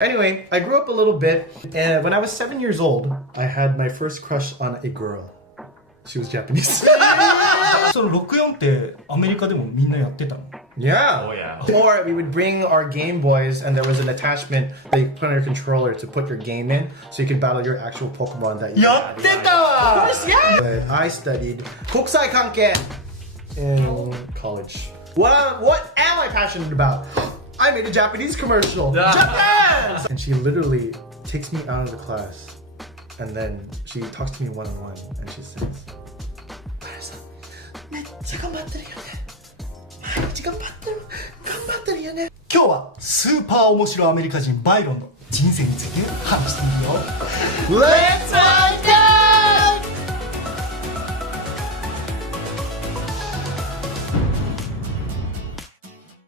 Anyway, I grew up a little bit, and when I was 7 years old, I had my first crush on a girl. She was Japanese. その64ってアメリカでもみんなやってたの Yeah. Oh, yeah. Or we would bring our Game Boys, and there was an attachment that you put on your controller to put your game in, so you could battle your actual Pokemon that you やってたわ But I studied 国際関係 in college. What am I passionate about? I made a Japanese commercial. Japan! And she literally takes me out of the class, and then she talks to me one-on-one, and she says, めっちゃ頑張ってるよね。毎日頑張ってるよね。今日はスーパー面白いアメリカ人バイロンの人生について話してみるよ Let's find out!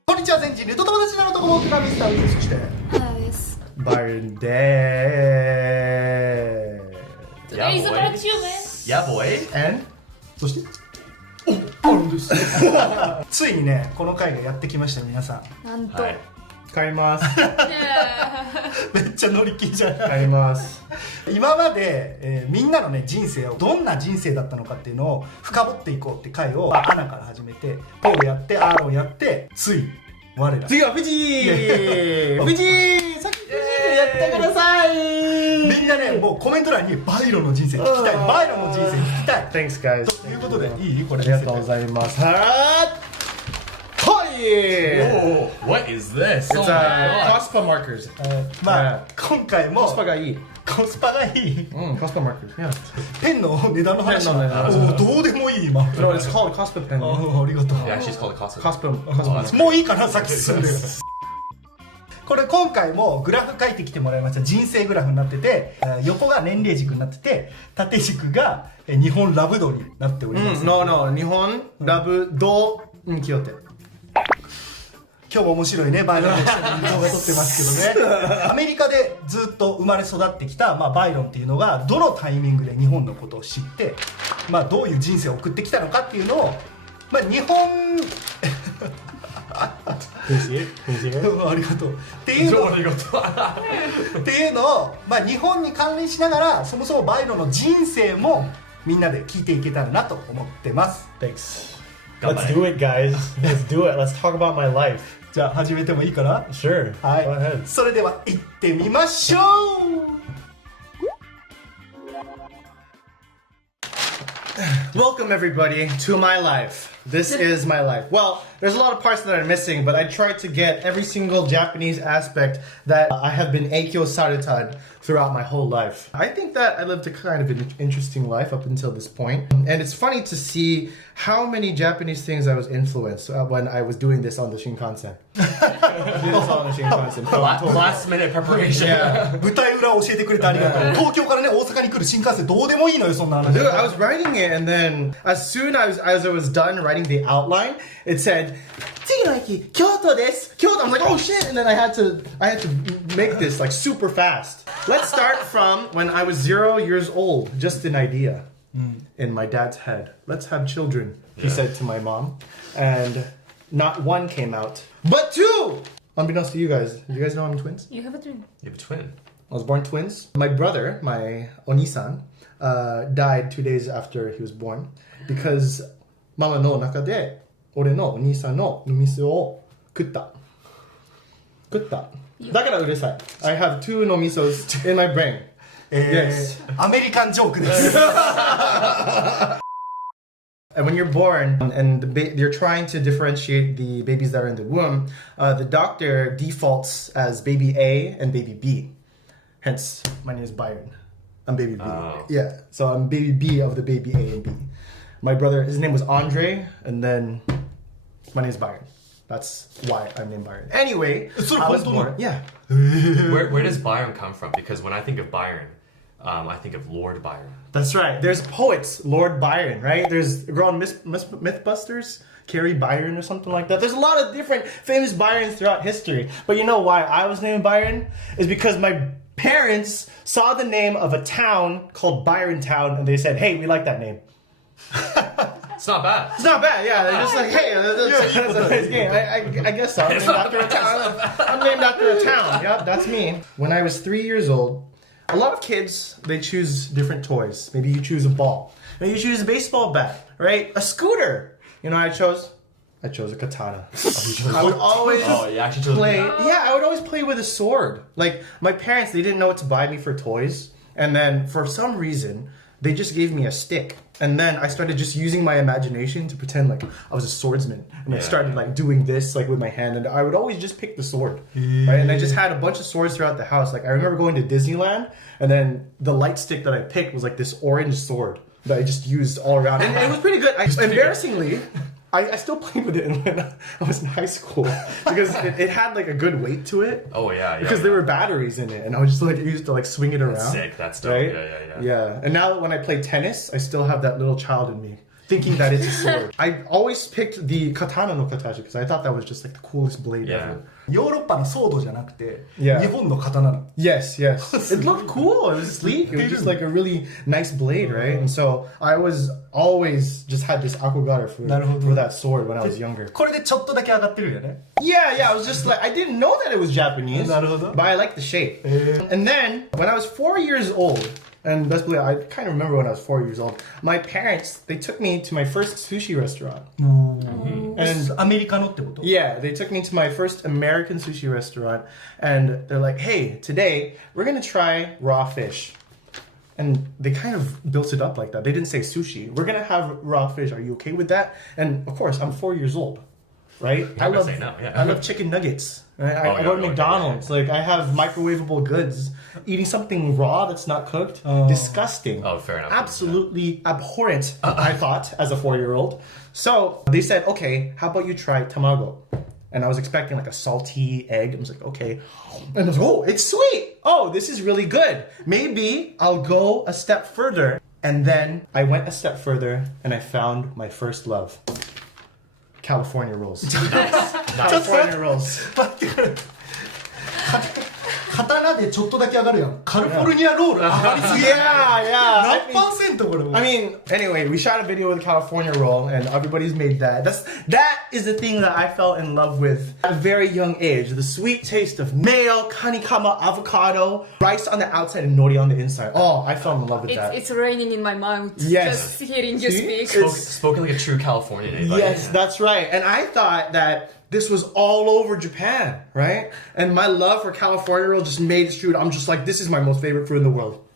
こんにちは全人類と友達になるとこもミスターウィズそして花です。 Byron Day. Today's about you, man. Yeah, boy. And そしてあるんですついにねこの回がやってきました皆さんなんと。はい。買います。めっちゃ乗り気じゃない買います。今まで、みんなのね人生をどんな人生だったのかっていうのを深掘っていこうって回をアナから始めてポールやってアーロンやってつい我ら次は富士富士さっき富士やってくださいみんなねもうコメント欄にバイロンの人生聞きたいバイロンの人生聞きたい Thanks guys ということでいいこれありがとうございますはい Oh, what is this? It's Oh my god. Cospa markers まあ今回もコスパがいいコスパがいいコスパ markers Yeah ペンの値段の話ペンの値段おどうでもいい今 No it's called Cospa pen ありがとう Yeah, she's called a Costco. Cospa Cospa もういいかなさっき進んでこれ今回もグラフ書いてきてもらいました人生グラフになってて横が年齢軸になってて縦軸が日本ラブ度になっております、No no 日本ラブドに気をて今日も面白いねバイロンと一緒に動画撮ってますけどねアメリカでずっと生まれ育ってきた、バイロンっていうのがどのタイミングで日本のことを知って、どういう人生を送ってきたのかっていうのを、日本ありがとうっていうのっていうのを、日本に関連しながらそもそもバイロンの人生もみんなで聞いていけたらなと思ってます Thanks Let's do it guys Let's do it Let's talk about my life じゃあ始めてもいいかな Sure はい Go ahead それでは行ってみましょうWelcome everybody to my life. This is my life. Well, there's a lot of parts that are missing, but I tried to get every single Japanese aspect that I have been Eikyo Sarutan throughout my whole life. I think that I lived a kind of an interesting life up until this point. And it's funny to see how many Japanese things I was influenced when I was doing this on the Shinkansen. Last minute preparation. Yeah. 舞台裏を教えてくれてありがとう東京からね大阪に来る新幹線どうでもいいのよそんな話 Dude, I was writing it, and then as soon as I was done writing the outline, it said, "Tsugi Kyoto desu." Kyoto. I'm like, oh shit! And then I had to make this like super fast. Let's start from when I was 0 years old. Just an idea in my dad's head. Let's have children. He said to my mom, and not one came out, but two. Unbeknownst to you guys, do you guys know I'm twins? You have a twin. You have a twin. I was born twins. My brother, my Onisan, died 2 days after he was born because Mama no naka de ore no Onisan no nomisu o kutta. Kutta. Dakara urusai. I have 2 nomisos in my brain. Yes. アメリカンジョークです And when you're born and you're trying to differentiate the babies that are in the womb, the doctor defaults as baby A and baby B. Hence, my name is Byron. I'm baby B. Oh. Yeah, so I'm baby B of the baby A and B. My brother, his name was Andre, and then my name is Byron. That's why I'm named Byron. Anyway, I was born. Yeah. Where does Byron come from? Because when I think of Byron, I think of Lord Byron. That's right. There's poets, Lord Byron, right? There's a girl on Mythbusters, Carrie Byron or something like that. There's a lot of different famous Byrons throughout history. But you know why I was named Byron? Is because my parents saw the name of a town called Byron Town and they said, hey, we like that name. It's not bad. It's not bad, yeah. They're just like, hey, that's a nice game. I guess so. I'm named after a town. I'm named after a town. Yep, that's me. When I was 3 years old, a lot of kids, they choose different toys. Maybe you choose a ball. Maybe you choose a baseball bat, right? A scooter. You know what I chose? I chose a katana. I would always you actually chose play. Yeah, I would always play with a sword. Like, my parents, they didn't know what to buy me for toys. And then, for some reason, they just gave me a stick. And then I started just using my imagination to pretend like I was a swordsman. And I started like doing this like with my hand. And I would always just pick the sword. Right? And I just had a bunch of swords throughout the house. Like, I remember going to Disneyland. And then the light stick that I picked was like this orange sword that I just used all around. And it was pretty good. Embarrassingly, I still played with it when I was in high school because it had like a good weight to it. Oh yeah. Because there were batteries in it, and I was just like used to like swing it around. That's sick. That's dope. Right? Yeah. And now when I play tennis, I still have that little child in me thinking that it's a sword. I always picked the katana no katachi because I thought that was just like the coolest blade ever. ヨーロッパのソードじゃなくて、 Yeah. 日本の刀なの。 Yes. It looked cool. It was sleek. It was just like a really nice blade, right? And so I was always just had this akogare for that sword when I was younger. これでちょっとだけ上がってるよね。 Yeah. I was just like, I didn't know that it was Japanese, なるほど。 but I liked the shape. And then, when I was 4 years old, and best believe, I kind of remember when I was 4 years old, my parents, they took me to my first sushi restaurant. And アメリカのってこと？ yeah, they took me to my first American sushi restaurant, and they're like, hey, today, we're gonna try raw fish. And they kind of built it up like that. They didn't say sushi. We're gonna have raw fish. Are you okay with that? And of course, I'm 4 years old, right? I say no, yeah. I love chicken nuggets. Right? I go to McDonald's. Like, I have microwavable goods. Eating something raw that's not cooked, disgusting. Oh, fair enough. Absolutely abhorrent, I thought, as a 4-year-old. So they said, okay, how about you try tamago? And I was expecting like a salty egg. I was like, okay. And I was like, oh, it's sweet. Oh, this is really good. Maybe I'll go a step further. And then I went a step further and I found my first love. California rolls. California rolls. 刀でちょっとだけ上がるやん。カリフォルニアロール上がりすぎ。 Yeah. 何パーセントこれ？ I mean, anyway, we shot a video with California roll, and everybody's made that. That is the thing that I fell in love with at a very young age. The sweet taste of mayo, kanikama, avocado, rice on the outside, and nori on the inside. Oh, I fell in love with that. It's raining in my mouth. Yes. Just hearing you See? speak. Spoken like a true California native. Yes, that's right. And I thought that this was all over Japan, right? And my love for California roll just made it true. I'm just like, this is my most favorite food in the world.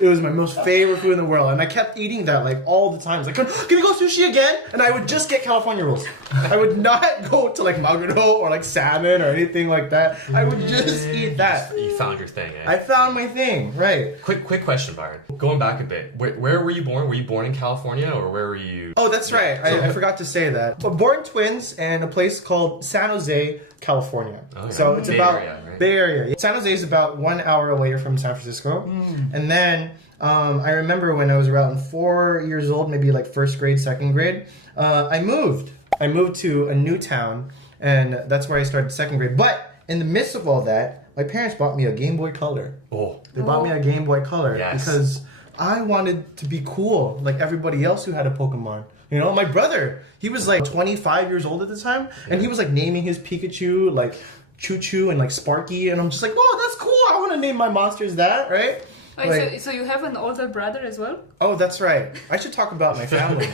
It was my most favorite food in the world. And I kept eating that like all the time. It's like, can we go sushi again? And I would just get California rolls. I would not go to like maguro or like salmon or anything like that. I would just eat that. You found your thing, eh? I found my thing, right? Quick question, Byron. Going back a bit, where were you born? Were you born in California or where were you? Oh, that's right. I forgot to say that. But born twins in a place called San Jose, California. Oh, yeah. So it's Bay about Area, right? Bay Area. San Jose is about 1 hour away from San Francisco. And then I remember when I was around 4 years old, maybe like first grade, second grade, I moved. I moved to a new town, and that's where I started second grade. But in the midst of all that, my parents bought me a Game Boy Color. Oh. They bought me a Game Boy Color because I wanted to be cool like everybody else who had a Pokemon. You know, my brother, he was like 25 years old at the time, and he was like naming his Pikachu like Choo Choo and like Sparky, and I'm just like, whoa, that's cool. I want to name my monsters that, right? Wait, Like- so you have an older brother as well? Oh, that's right. I should talk about my family.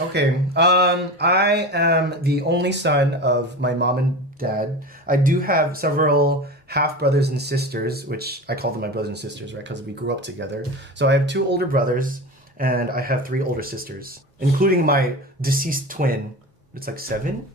Okay. I am the only son of my mom and dad. I do have several half brothers and sisters, which I call them my brothers and sisters, right? Because we grew up together. So I have 2 older brothers, and I have 3 older sisters, including my deceased twin. It's like 7.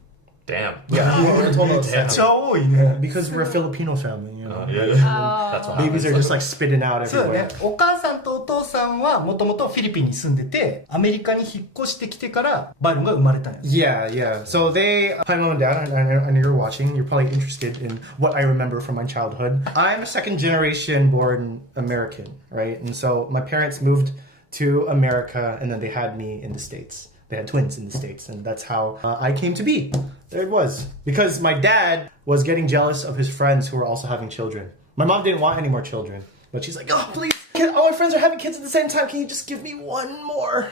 Damn. Yeah, we're a total of 7. めっちゃ多いね。 Because we're a Filipino family, you know. That's what Babies happens. are just like spitting out そうだ everywhere. ね。お母さんとお父さんはもともとフィリピンに住んでて、アメリカに引っ越してきてからバイロンが生まれたんや。 Yeah. So hi, mom and dad, I know you're watching. You're probably interested in what I remember from my childhood. I'm a second generation born American, right? And so my parents moved to America, and then they had me in the States. They had twins in the States, and that's how I came to be. There it was. Because my dad was getting jealous of his friends who were also having children. My mom didn't want any more children, but she's like, oh, please, all my friends are having kids at the same time. Can you just give me one more?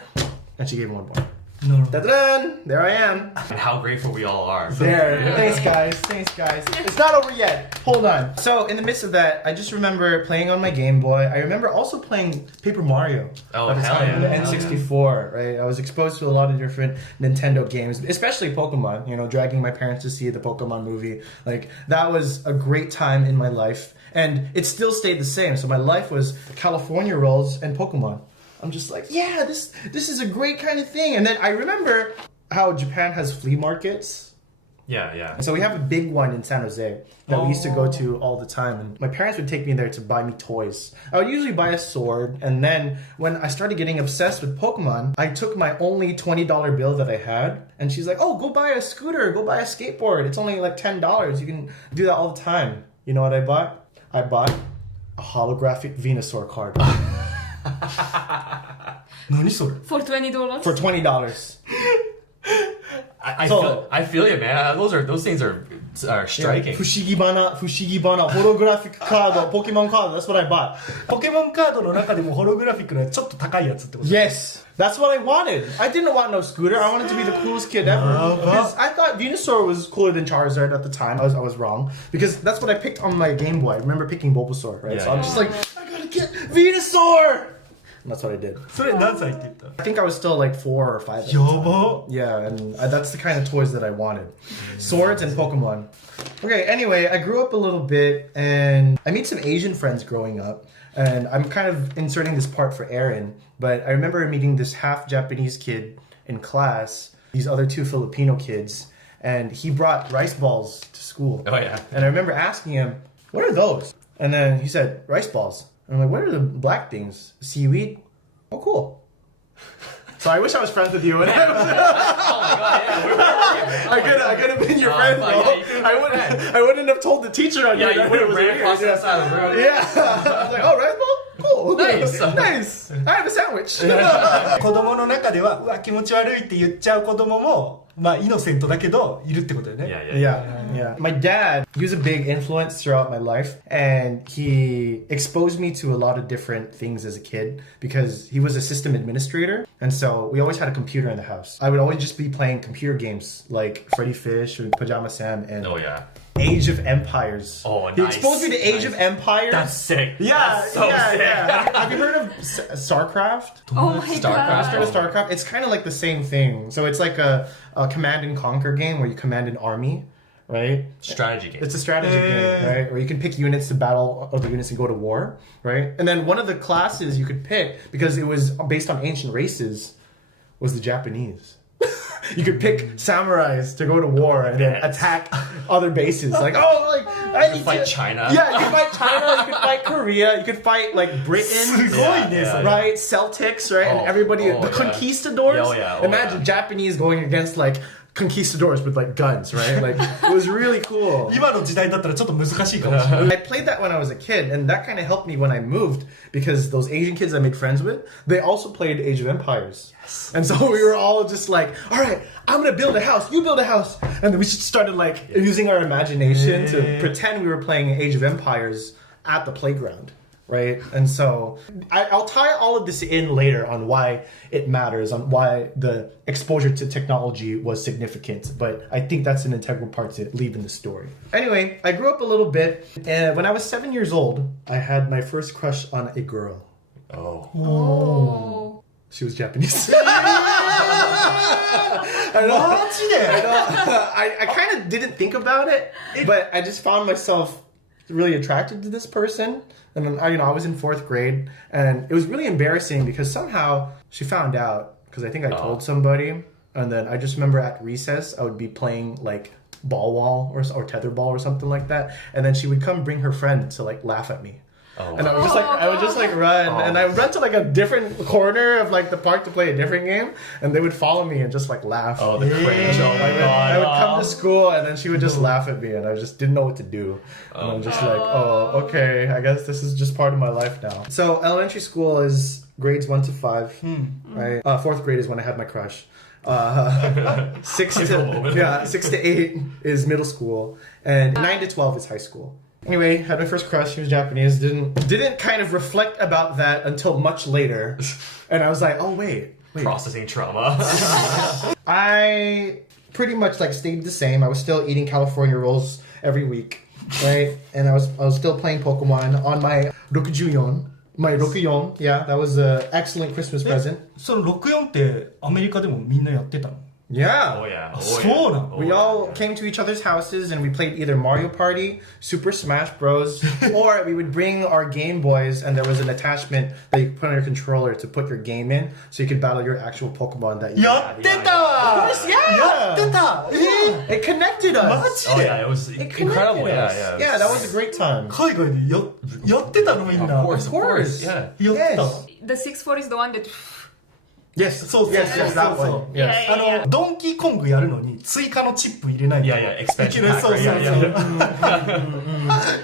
And she gave me one more. Da-da-dun! There I am. And how grateful we all are. There. Thanks, guys. Thanks, guys. It's not over yet. Hold on. So, in the midst of that, I just remember playing on my Game Boy. I remember also playing Paper Mario. Oh, at the hell time, yeah. the N64, right? I was exposed to a lot of different Nintendo games, especially Pokemon. You know, dragging my parents to see the Pokemon movie. Like, that was a great time in my life. And it still stayed the same. So, my life was California rolls and Pokemon. I'm just like, yeah, this is a great kind of thing. And then I remember how Japan has flea markets. Yeah. So we have a big one in San Jose that we used to go to all the time. And my parents would take me there to buy me toys. I would usually buy a sword. And then when I started getting obsessed with Pokemon, I took my only $20 bill that I had. And she's like, oh, go buy a scooter. Go buy a skateboard. It's only like $10. You can do that all the time. You know what I bought? I bought a holographic Venusaur card. 何それ For $20? For $20. I feel you, man. Those things are striking. 不思議花、ホログラフィックカード、ポケモンカード。That's what I bought. ポケモンカードの中でもホログラフィックのちょっと高いやつってこと Yes, that's what I wanted. I didn't want no scooter. I wanted to be the coolest kid ever. Because I thought Venusaur was cooler than Charizard at the time. I was wrong. Because that's what I picked on my Game Boy. I remember picking Bulbasaur, right? Yeah. So I'm just like, I gotta get Venusaur! And that's what I did. それ何歳って言った I think I was still like 4 or 5. at the や time. ば Yeah, and that's the kind of toys that I wanted. Swords and Pokemon. Okay, anyway, I grew up a little bit, and I made some Asian friends growing up. And I'm kind of inserting this part for Aaron, but I remember meeting this half Japanese kid in class, these other 2 Filipino kids, and he brought rice balls to school. Oh, yeah. And I remember asking him, what are those? And then he said, rice balls. And I'm like, what are the black things? Seaweed? Oh, cool. So I wish I was friends with you. And Oh my god, yeah. Where were you, man? I could have been your friend, fuck, though. yeah, you could've I wouldn't have told the teacher on Yeah, you you that would it have was ran weird. across the side of the room. Yeah. I was like, oh, rice ball? Cool. Nice. Nice. I have a sandwich. 子供の中ではうわ気持ち悪いって言っちゃう子供もまあイノセントだけどいるってことよね Yeah. My dad, he was a big influence throughout my life, and he exposed me to a lot of different things as a kid because he was a system administrator, and so we always had a computer in the house. I would always just be playing computer games like Freddy Fish or Pajama Sam and Oh yeah. Age of Empires. Oh, He nice. exposed me to Age of Empires. That's sick. Yeah, That's so sick. Have you heard of StarCraft? Oh my StarCraft. god. Heard of StarCraft? It's kind of like the same thing. So it's like a command and conquer game where you command an army, right? Strategy game. It's a strategy game, right? Where you can pick units to battle other units and go to war, right? And then one of the classes you could pick, because it was based on ancient races, was the Japanese. You could pick samurais to go to war and then attack other bases. Like, oh, like I need fight to China. Yeah, you could fight China. You could fight Korea. You could fight like Britain. すごいねそれ Right, Celtics, right, and Oh, everybody, oh, the yeah. conquistadors. Oh, yeah, oh, Imagine Japanese going against like conquistadors with like guns, right? Like it was really cool. 今の時代だったらちょっと難しいかもしれない I played that when I was a kid, and that kind of helped me when I moved because those Asian kids I made friends with, they also played Age of Empires. Yes. And so we were all just like, all right, I'm gonna build a house, you build a house, and then we just started like using our imagination to pretend we were playing Age of Empires at the playground. Right? And so I'll tie all of this in later on why it matters, on why the exposure to technology was significant. But I think that's an integral part to leave in the story. Anyway, I grew up a little bit, and when I was 7 years old, I had my first crush on a girl. Oh. Oh. She was Japanese. I know. マジで I kind of didn't think about it, but I just found myself really attracted to this person. And then, I was in 4th grade, and it was really embarrassing because somehow she found out, because I think I told somebody, and then I just remember at recess, I would be playing like ball wall or tetherball or something like that, and then she would come bring her friend to like laugh at me. Oh. And I would just like run, and I would run to like a different corner of like the park to play a different game, and they would follow me and just like laugh. Oh, the cringe. Oh my I would god. come to school, and then she would just laugh at me, and I just didn't know what to do. And I'm just like, oh, okay, I guess this is just part of my life now. So elementary school is grades 1 to 5, right? 4th grade is when I had my crush. 6 to 8 is middle school, and 9 to 12 is high school. Anyway, had my first crush. She was Japanese. Didn't kind of reflect about that until much later, and I was like, oh wait, Processing trauma. I pretty much like stayed the same. I was still eating California rolls every week, right? And I was still playing Pokemon on my 64. My 64, yeah, that was an excellent Christmas present. その64ってアメリカでもみんなやってたの Yeah. Oh yeah. Oh, そうな yeah. の We all came to each other's houses and we played either Mario Party, Super Smash Bros, or we would bring our Game Boys and there was an attachment that you could put on your controller to put your game in so you could battle your actual Pokemon that you やってたわ Of course, yeah. やってた It connected us. マジ Oh で yeah, it was It incredible. connected Yeah, us. yeah. Yeah, that was a great time. 海外でやってたのみんな Of course, of course. Yeah. やってた Yes. The 64 is the one that. Yes. そうそう Yes, そう yes, そう that one. Yeah, Yes. yeah, yeah. ドンキーコングやるのに追加のチップ入れないと Yeah, yeah, expansion いけない pack, そうそうそう right? Yeah,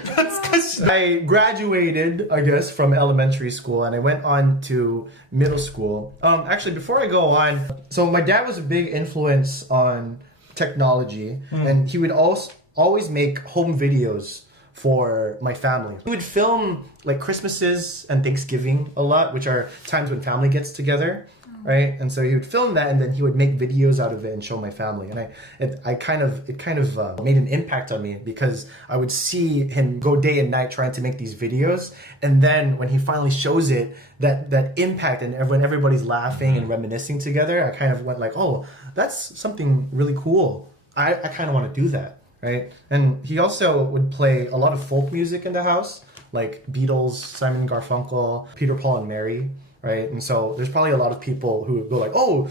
懐かしい I graduated, I guess, from elementary school and I went on to middle school. Actually, before I go on, so my dad was a big influence on technology and he would also always make home videos for my family. He would film like Christmases and Thanksgiving a lot, which are times when family gets together. Right, and so he would film that, and then he would make videos out of it and show my family. And it kind of made an impact on me because I would see him go day and night trying to make these videos, and then when he finally shows it, that impact and when everybody's laughing and reminiscing together, I kind of went like, oh, that's something really cool. I kind of want to do that, right? And he also would play a lot of folk music in the house, like Beatles, Simon Garfunkel, Peter, Paul, and Mary. Right, and so there's probably a lot of people who would go like, "Oh,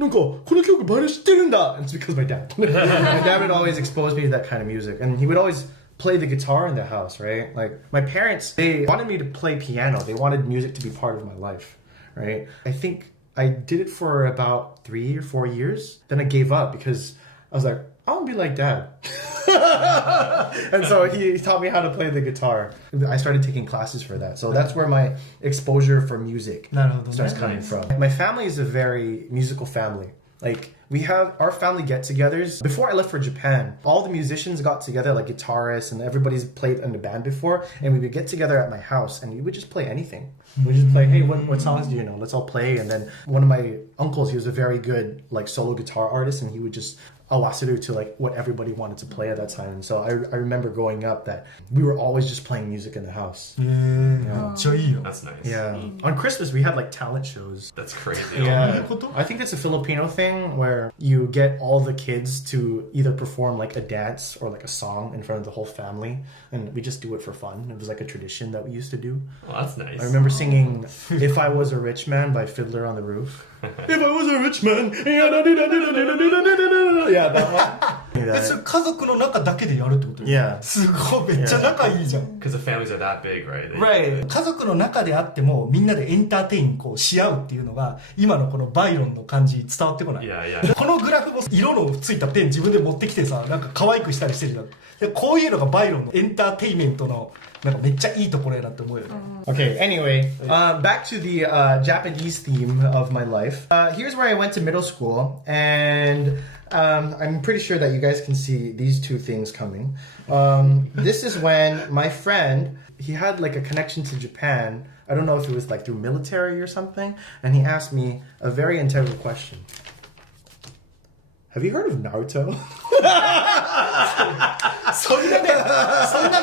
なんかこの曲バレ知ってるんだ." And it's because my dad. My dad would always expose me to that kind of music, and he would always play the guitar in the house. Right, like my parents, they wanted me to play piano. They wanted music to be part of my life. Right, I think I did it for about 3 or 4 years. Then I gave up because I was like, I want to be like dad. And so he taught me how to play the guitar. I started taking classes for that. So that's where my exposure for music なるほどね starts coming from. My family is a very musical family. Like we have our family get-togethers. Before I left for Japan, all the musicians got together, like guitarists, and everybody's played in a band before, and we would get together at my house and we would just play anything. We just play, hey, what songs do you know? Let's all play. And then one of my uncles, he was a very good like solo guitar artist, and he would just awasiru to like what everybody wanted to play at that time. And so I remember growing up that we were always just playing music in the house. めっちゃいいよ That's nice. Yeah. On Christmas, we had like talent shows. That's crazy. Yeah. こと I think it's a Filipino thing where you get all the kids to either perform like a dance or like a song in front of the whole family. And we just do it for fun. It was like a tradition that we used to do. Oh, that's nice. I remember singing If I Was a Rich Man by Fiddler on the Roof. If I was a rich man. Yeah, that one.えそれ家族の中だけでやるってこと Yeah. すごいめっちゃ仲いいじゃん Because the families are that big, right? Right. 家族の中であってもみんなでエンターテインこうし合うっていうのが今のこのバイロンの感じ伝わってこない Yeah, yeah. このグラフも色のついたペン自分で持ってきてさなんか可愛くしたりしてるじゃんでこういうのがバイロンのエンターテイメントのなんかめっちゃいいところやなって思うよね Okay, anyway, back to the Japanese theme of my life. Here's where I went to middle school, and I'm pretty sure that you guys can see these two things coming. This is when my friend, he had like a connection to Japan. I don't know if it was like through military or something, and he asked me a very integral question. Have you heard of Naruto? そんな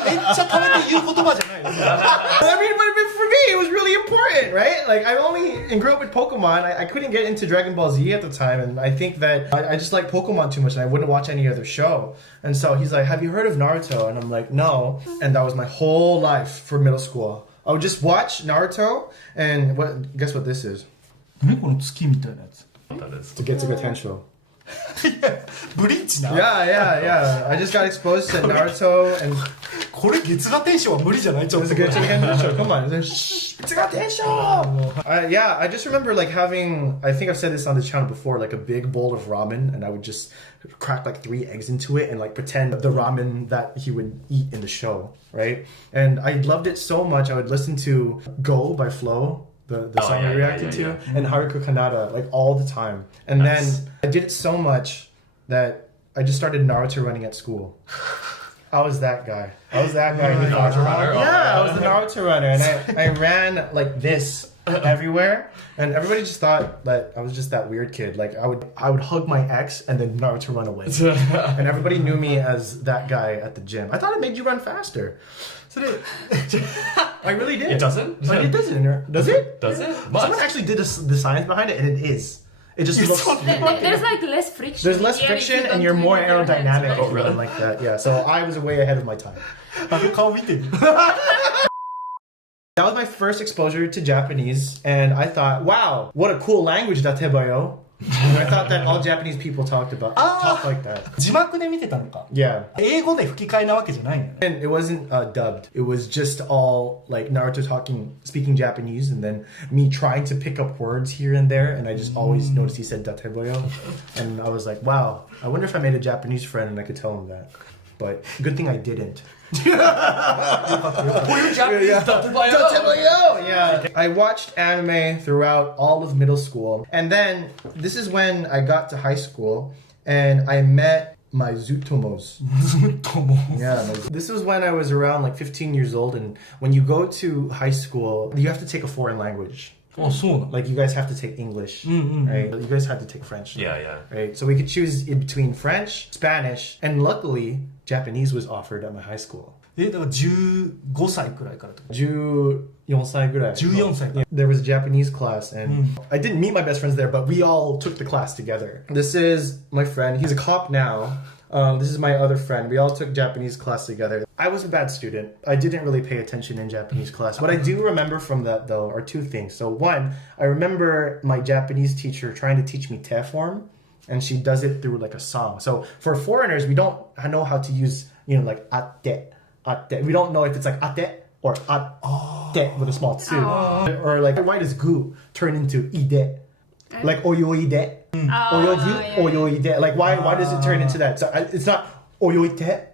めっちゃためて言う言葉じゃないの I mean, but for me, it was really important, right? Like, I only grew up with Pokemon. I couldn't get into Dragon Ball Z at the time, and I think that I just like Pokemon too much, and I wouldn't watch any other show. And so he's like, have you heard of Naruto? And I'm like, no. And that was my whole life for middle school. I would just watch Naruto, and guess what this is? 何この月みたいなやつ That is. To get to potential. ブリーチな Yeah. I just got exposed to Naruto, and これ月がテンションは無理じゃないちょっと get to potential. Come on. It's got potential. Yeah, I just remember like having, I think I've said this on this channel before, like a big bowl of ramen, and I would just crack like 3 eggs into it and like pretend the ramen that he would eat in the show, right? And I loved it so much. I would listen to Go by Flo, the song I reacted to, and Haruka Kanata like all the time. And then I did it so much that I just started Naruto running at school. I was that guy. I was that guy. Naruto runner? Yeah, I was the Naruto runner, and I ran like this everywhere, and everybody just thought that I was just that weird kid. Like I would hug my ex and then Naruto run away, and everybody knew me as that guy at the gym. I thought it made you run faster. So they, I really did. It doesn't? Like, it doesn't. Does it? Does it? Someone actually did the science behind it, and it is. It just looks. There's like less friction. There's less friction, and you're more aerodynamic. Oh, really? Like that. Yeah. So I was way ahead of my time. あの顔見てる That was my first exposure to Japanese, and I thought, wow, what a cool language, datebayo. And I thought that all Japanese people talk like that. 字幕で見てたのか Yeah. 英語で吹き替えなわけじゃないのよね And it wasn't dubbed. It was just all like Naruto speaking Japanese, and then me trying to pick up words here and there, and I just always noticed he said dateboyo. And I was like, wow, I wonder if I made a Japanese friend and I could tell him that. But good thing I didn't. Yeah. I watched anime throughout all of middle school. And then this is when I got to high school and I met my Zutomos. ずっともう Yeah. This was when I was around like 15 years old, and when you go to high school, you have to take a foreign language. あそうなの Like you guys have to take English, right? You guys had to take French. Yeah, yeah. Right, so we could choose in between French, Spanish, and luckily Japanese was offered at my high school. だから15歳くらいからってこと14歳ぐらい. 14歳 Yeah, there was a Japanese class, and I didn't meet my best friends there, but we all took the class together. This is my friend. He's a cop now. This is my other friend. We all took Japanese class together. I was a bad student. I didn't really pay attention in Japanese class. What I do remember from that, though, are two things. So one, I remember my Japanese teacher trying to teach me te form, and she does it through like a song. So for foreigners, we don't know how to use, like atte. We don't know if it's like atte or atte with a small tsu. Or like, why does gu turn into ide? Like oyoide. Oyoide. Like why does it turn into that? So it's not oyoite.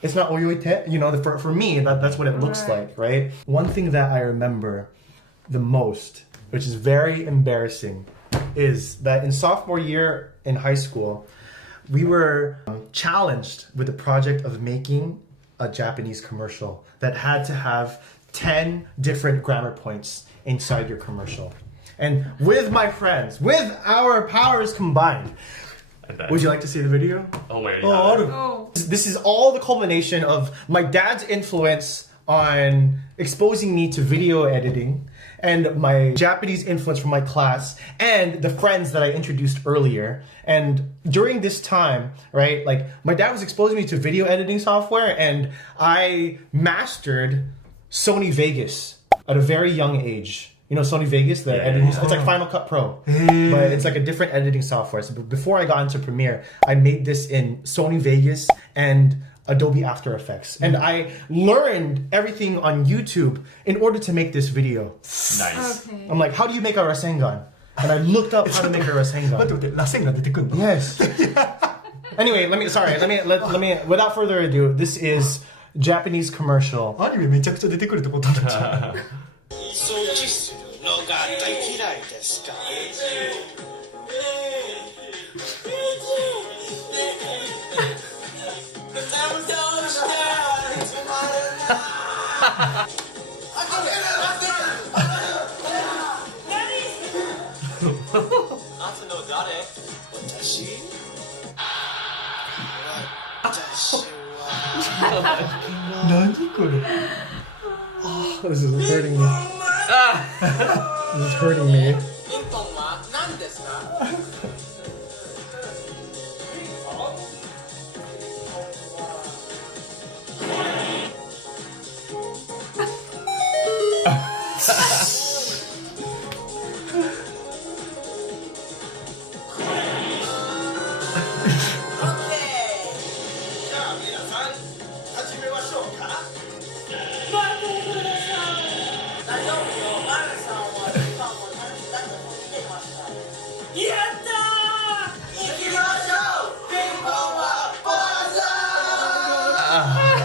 It's not oyoite. For me, that's what it looks like, right? One thing that I remember the most, which is very embarrassing, is that in sophomore year in high school, we were challenged with the project of making a Japanese commercial that had to have 10 different grammar points inside your commercial. And with my friends, with our powers combined, would you like to see the video? Oh my god. Oh. This is all the culmination of my dad's influence on exposing me to video editing, and my Japanese influence from my class, and the friends that I introduced earlier. And during this time, right, like my dad was exposing me to video editing software, and I mastered Sony Vegas at a very young age. You know Sony Vegas, the editing, it's like Final Cut Pro, but it's like a different editing software. So before I got into Premiere, I made this in Sony Vegas and Adobe After Effects. And I learned everything on YouTube in order to make this video. Nice. Okay. I'm like, how do you make a Rasengan? And I looked up how to make a 待って Rasengan. 待って螺旋が出てくるの Yes. Anyway, let me, without further ado, this is Japanese commercial. アニメめちゃくちゃ出てくるってことになっちゃう掃除するのが大嫌いですか私は何これ This is hurting me. This is hurting me. ピンポンは何ですか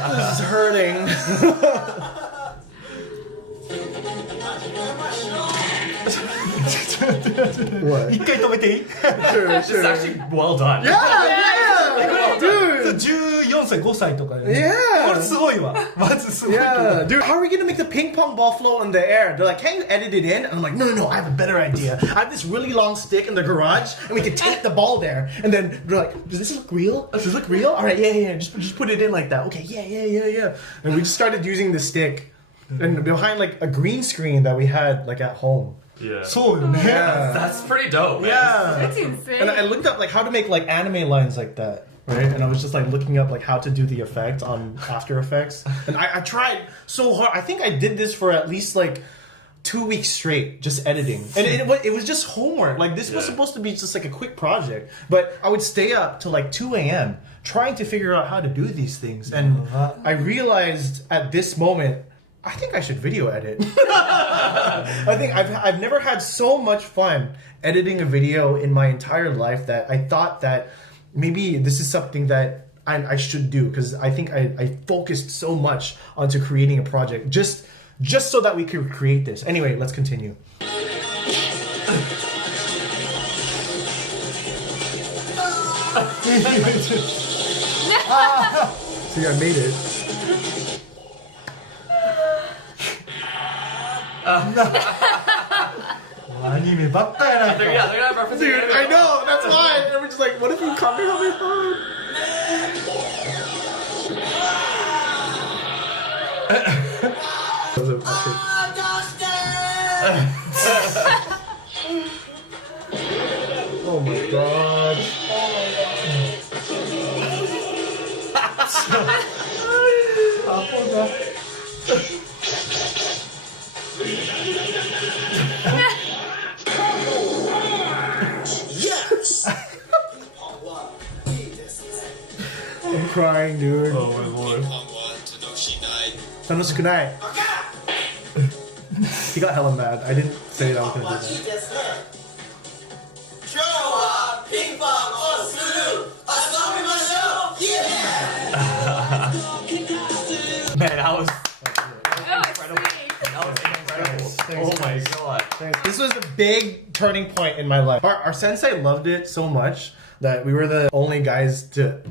This is hurting. What? 一回止めていい Sure, This is sure. actually well done. Yeah, dude. 14歳5歳とかで、 Yeah. れすごいわ。まずすごいけど。 Yeah, dude, how are we gonna make the ping pong ball float in the air? They're like, can you edit it in? And I'm like, no, I have a better idea. I have this really long stick in the garage, and we can tape the ball there. And then they're like, does this look real? Does this look real? All right, yeah, just put it in like that. Okay, yeah. And we just started using the stick, and behind like a green screen that we had like at home. Yeah. そうよね。 Yeah. That's pretty dope, man. Yeah. That's insane. And I looked up like how to make like anime lines like that, right? And I was just like looking up like how to do the effect on After Effects. And I tried so hard. I think I did this for at least like 2 weeks straight, just editing. And it was just homework. Like this was Yeah. supposed to be just like a quick project. But I would stay up till like 2 a.m. trying to figure out how to do these things. And I realized at this moment, I think I should video edit. I think I've never had so much fun editing a video in my entire life that I thought that maybe this is something that I should do, because I think I focused so much onto creating a project just so that we could create this. Anyway, let's continue. See, I made it. アニメばっかやないか。 Yeah, they're not referencing Dude, anime. I know, that's why. And we're just like, what if you come here on my phone? Oh my god. Yes! I'm crying, dude. Oh my lord. Sanosukunai. He got hella mad. I didn't say that I was gonna do that. 今日はピンポンをする遊びましょう Yeah! Man, that was That was sick. incredible. Thanks, Oh my god. Thanks. This was a big turning point in my life. Our sensei loved it so much that we were the only guys to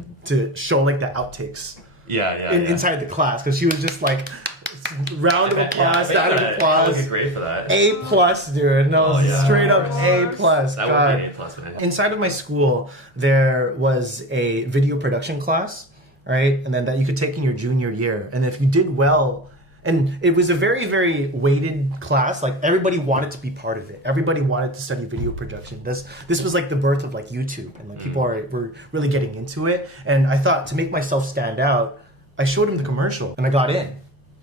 show like the outtakes Yeah. inside the class, because she was just like round of applause, round of That applause. would be great for that. A plus, dude. No, Oh, yeah. straight up A plus. That God. would be an A+, man. Inside of my school, there was a video production class, right? And then that you could take in your junior year. And if you did well, and it was a very, very weighted class. Like everybody wanted to be part of it. Everybody wanted to study video production. This was like the birth of like YouTube, and like people were really getting into it. And I thought, to make myself stand out, I showed him the commercial, and I got in.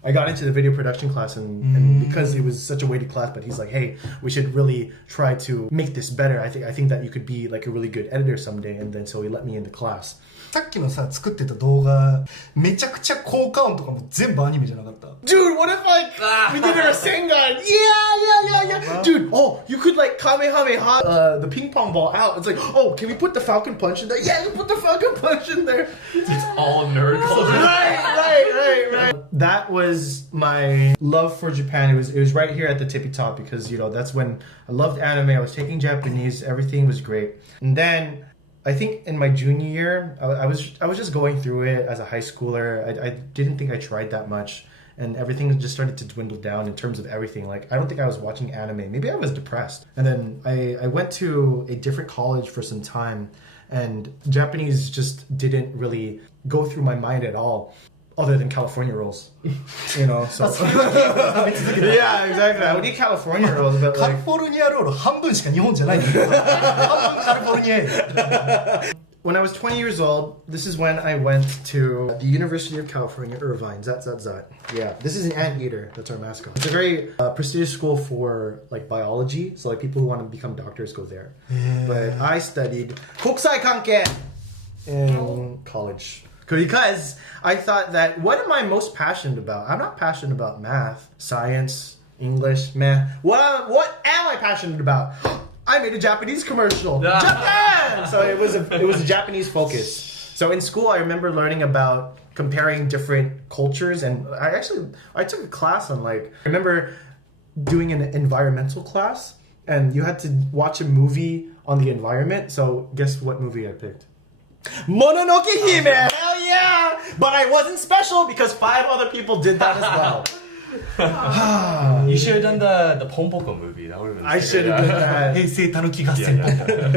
I got into the video production class, and because it was such a weighted class, but he's like, hey, we should really try to make this better. I think that you could be like a really good editor someday. And then so he let me in the class. さっきのさ、作ってた動画、めちゃくちゃ効果音とかも全部アニメじゃなかった。 Dude, what if like we did a Rasengan? Yeah. Dude, oh, you could like Kamehameha the ping pong ball out. It's like, oh, can we put the Falcon Punch in there? Yeah, you put the Falcon Punch in there. It's all nerd culture. Right. That was my love for Japan. It was right here at the tippy top, because that's when I loved anime. I was taking Japanese. Everything was great. And then I think in my junior year, I was just going through it as a high schooler. I didn't think I tried that much, and everything just started to dwindle down in terms of everything. Like, I don't think I was watching anime. Maybe I was depressed. And then I went to a different college for some time, and Japanese just didn't really go through my mind at all, other than California rolls. So yeah, exactly. I would eat California rolls, but カリ like フォルニアロール半分しか日本じゃないんだよ。半分カリフォルニアや。 when I was 20 years old, this is when I went to the University of California, Irvine. Zat. Yeah, this is an anteater. That's our mascot. It's a very prestigious school for like biology. So like people who want to become doctors go there. But I studied Kokusai Kanken in college. Because I thought that, what am I most passionate about? I'm not passionate about math, science, English, meh. What am I passionate about? I made a Japanese commercial. Japan! So it was a Japanese focus. So in school, I remember learning about comparing different cultures, and I took a class on I remember doing an environmental class, and you had to watch a movie on the environment. So guess what movie I picked? Mononoke Hime! Hell yeah! But I wasn't special because 5 other people did that as well. You should have done the Pompoko movie. That would have been I sick. should have done that. 平成たぬき合戦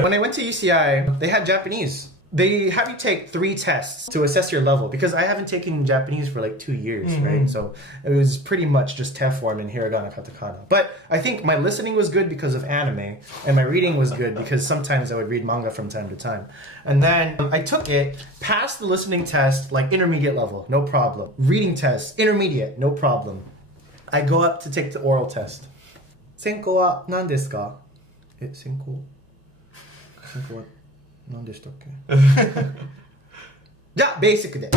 When I went to UCI, they had Japanese. They have you take 3 tests to assess your level because I haven't taken Japanese for like 2 years, right? So it was pretty much just Teform and Hiragana, Katakana. But I think my listening was good because of anime, and my reading was good because sometimes I would read manga from time to time. And then I took it, passed the listening test, like intermediate level, no problem. Reading test, intermediate, no problem. I go up to take the oral test. 専攻は何ですか? 専攻は何でしたっけ? Yeah, basic で.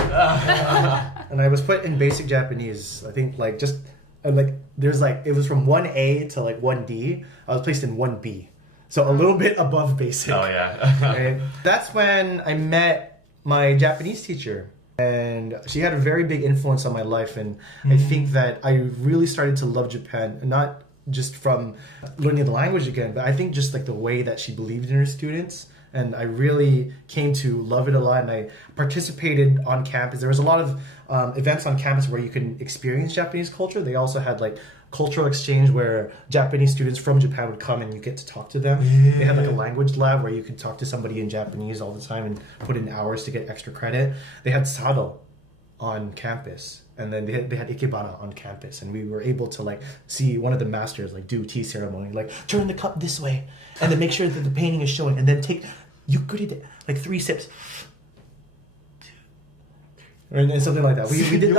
And I was put in basic Japanese. I think like just like there's like it was from 1A to like 1D. I was placed in 1B. So a little bit above basic. Oh yeah. Right? That's when I met my Japanese teacher. And she had a very big influence on my life. And I think that I really started to love Japan, not just from learning the language again, but I think just like the way that she believed in her students. And I really came to love it a lot. And I participated on campus. There was a lot of events on campus where you can experience Japanese culture. They also had like cultural exchange where Japanese students from Japan would come and you get to talk to them. They had like a language lab where you could talk to somebody in Japanese all the time and put in hours to get extra credit. They had sado on campus. And then they had ikebana on campus, and we were able to like see one of the masters like do tea ceremony, like turn the cup this way, and then make sure that the painting is showing, and then take yukuri like 3 sips, and something like that. We did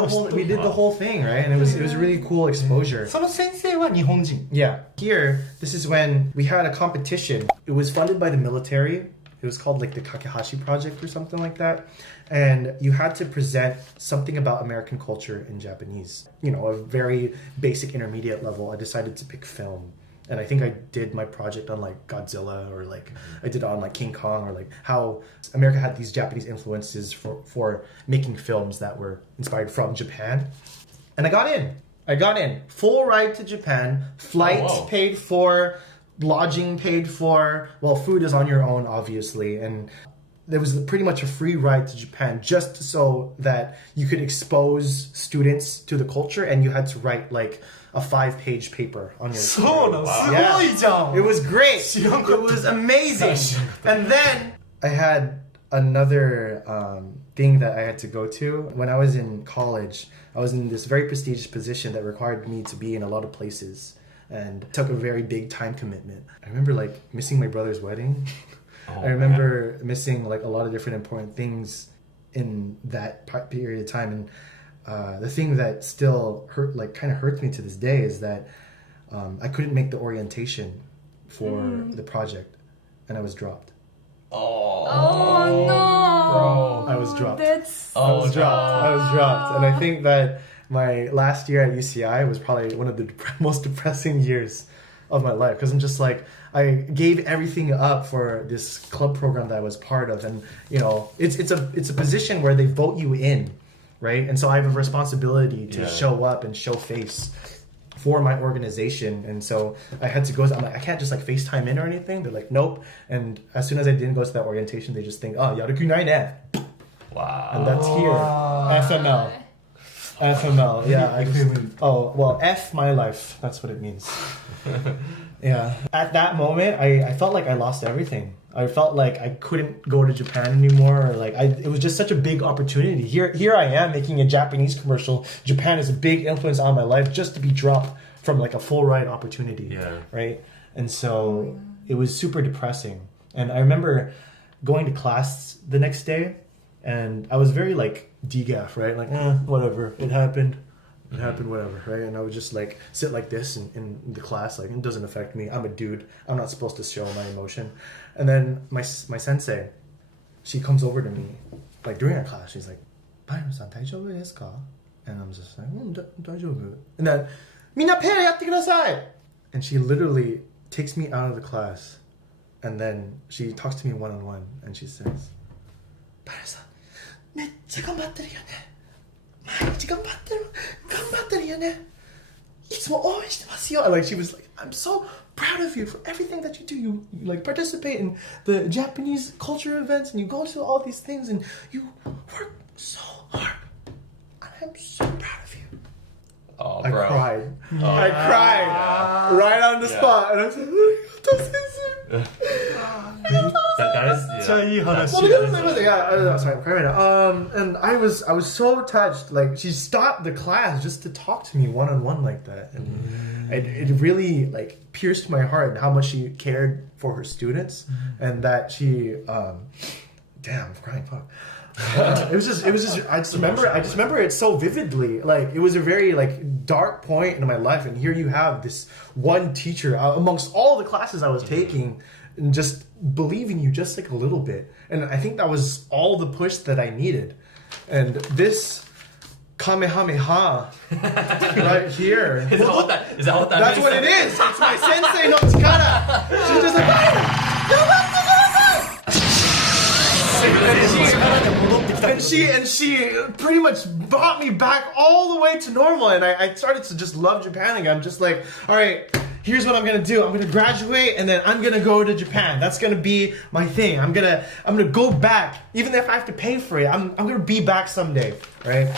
the whole thing, right? And it was really cool exposure. その先生は日本人 Yeah. Here, this is when we had a competition. It was funded by the military. It was called like the Kakehashi Project or something like that. And you had to present something about American culture in Japanese. You know, a very basic intermediate level. I decided to pick film. And I think I did my project on like Godzilla, or like I did on like King Kong, or like how America had these Japanese influences for making films that were inspired from Japan. And I got in. Full ride to Japan, flights paid for, lodging paid for. Well, food is on your own, obviously. And there was pretty much a free ride to Japan just so that you could expose students to the culture, and you had to write like a 5-page paper on your そうなの、 Yeah. すごいじゃん It was great. 知らんかった It was amazing. And then I had another thing that I had to go to. When I was in college, I was in this very prestigious position that required me to be in a lot of places and took a very big time commitment. I remember like missing my brother's wedding. I remember missing like a lot of different important things in that period of time. And the thing that still kind of hurts me to this day is that I couldn't make the orientation for the project, and I was dropped. Oh no! I was dropped. That's I was dropped. And I think that my last year at UCI was probably one of the most depressing years of my life, because I'm just like, I gave everything up for this club program that I was part of. And you know, it's a position where they vote you in, right? And so I have a responsibility to show up and show face for my organization. And so I had to go. I'm like, I can't just like FaceTime in or anything. They're like, nope. And as soon as I didn't go to that orientation, they just think, oh, yaruku nai ne. Wow. And that's here. FML. Yeah. F my life. That's what it means. Yeah. At that moment, I felt like I lost everything. I felt like I couldn't go to Japan anymore, or like it was just such a big opportunity. Here I am making a Japanese commercial. Japan is a big influence on my life, just to be dropped from like a full ride opportunity. Yeah. Right. And so it was super depressing. And I remember going to class the next day, and I was very like degaff, right? Like, whatever, it happened. It happened, whatever, right? And I would just like sit like this in the class, like it doesn't affect me. I'm a dude. I'm not supposed to show my emotion. And then my sensei, she comes over to me, like during our class. She's like, "Byron-san, 大丈夫ですか?" And I'm just like, 大丈夫. And then, みんなペアやってください! And she literally takes me out of the class, and then she talks to me one-on-one, and she says, Byron-san, めっちゃ頑張ってるよね。毎日頑張ってるよね。Like she was like, I'm so proud of you for everything that you do. You like participate in the Japanese culture events and you go to all these things and you work so hard. And I'm so proud of you. Oh, I bro. cried. I cried right on the spot. And I was like, that is. めっちゃいい話 sorry, I'm crying right now. And I was so touched. Like she stopped the class just to talk to me one-on-one like that, and it really like pierced my heart how much she cared for her students, and that she, damn, I'm crying. Fuck. It was just. I just remember it so vividly. Like it was a very like dark point in my life, and here you have this one teacher amongst all the classes I was taking, and just believing you just like a little bit. And I think that was all the push that I needed. And this Kamehameha right here. Is that what that That's means? what it is. It's my sensei no chikara. She's just like. And she pretty much brought me back all the way to normal, and I started to just love Japan again. I'm just like, all right, here's what I'm gonna do. I'm gonna graduate, and then I'm gonna go to Japan. That's gonna be my thing. I'm gonna go back, even if I have to pay for it. I'm gonna be back someday, right?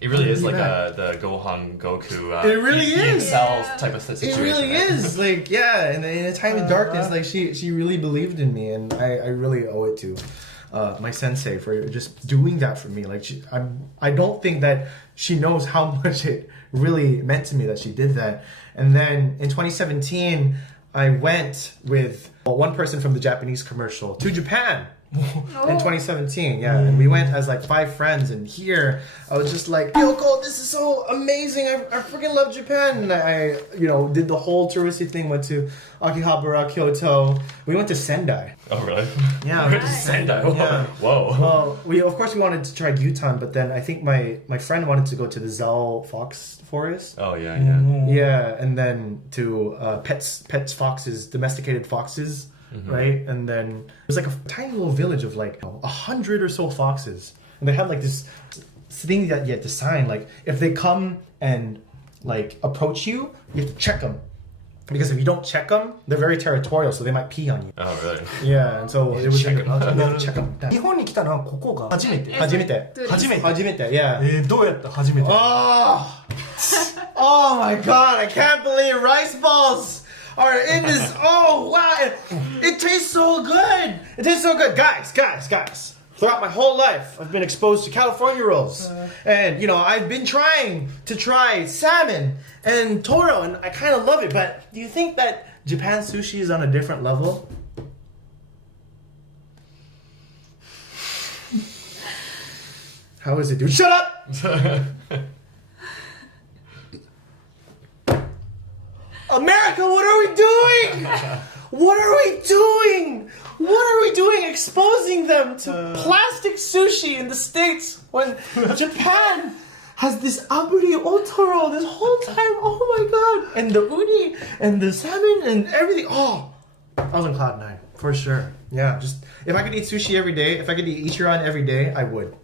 It really is like the Gohan Goku. It really he is. excels type of situation. It really right? is. Like, yeah, and in a time of darkness, like she really believed in me, and I really owe it to my sensei for just doing that for me. Like, I don't think that she knows how much it really meant to me that she did that. And then in 2017, I went with one person from the Japanese commercial to Japan. In 2017, yeah, and we went as like 5 friends, and here I was just like, Yoko, this is so amazing. I freaking love Japan. And I did the whole touristy thing. Went to Akihabara, Kyoto. We went to Sendai. Oh really? Yeah. We went to Sendai. Yeah. Whoa. Well, we wanted to try Bhutan, but then I think my friend wanted to go to the Zao Fox Forest. Oh yeah. Yeah, and then to pets foxes, domesticated foxes. Right, and then it was like a tiny little village of like 100 or so foxes, and they had like this thing that you had to sign. Like if they come and like approach you, you have to check them, because if you don't check them, they're very territorial, so they might pee on you. Oh really? Yeah, and so it was Check 'em. you have to check them. 日本に来たのはここが初めて初めて、yeah. どうやった初めて Oh my god, I can't believe rice balls are in this. Oh wow, it tastes so good. It tastes so good. Guys. Throughout my whole life, I've been exposed to California rolls. And, I've been trying to try salmon and toro, and I kind of love it. But do you think that Japan sushi is on a different level? How is it, dude? Shut up! America, what are we doing? What are we doing? What are we doing exposing them to plastic sushi in the States when Japan has this aburi otoro this whole time? Oh my god. And the uni and the salmon and everything. Oh, I was on cloud 9 for sure. Yeah, just if I could eat sushi every day, if I could eat Ichiran every day, I would.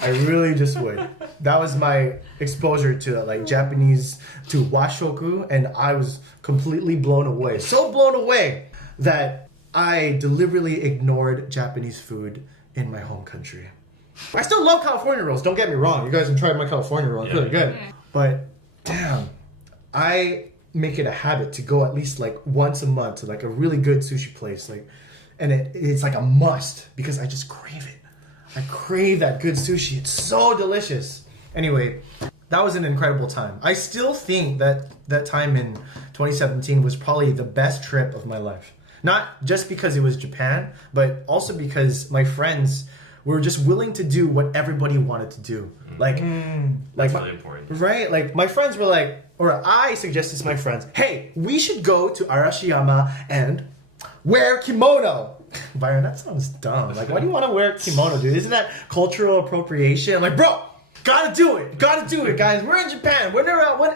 I really just would. That was my exposure to like Japanese, to washoku, and I was completely blown away. So blown away that I deliberately ignored Japanese food in my home country. I still love California rolls, don't get me wrong. You guys have tried my California roll, it's really good. But damn, I make it a habit to go at least like once a month to like a really good sushi place, and it's like a must because I just crave it. I crave that good sushi. It's so delicious. Anyway, that was an incredible time. I still think that time in 2017 was probably the best trip of my life. Not just because it was Japan, but also because my friends were just willing to do what everybody wanted to do. That's really important. Right? Like my friends were like, or I suggested to my friends, hey, we should go to Arashiyama and wear kimono. Byron, that sounds dumb. Like, why do you want to wear a kimono, dude? Isn't that cultural appropriation? I'm like, bro, gotta do it, guys. We're in Japan. When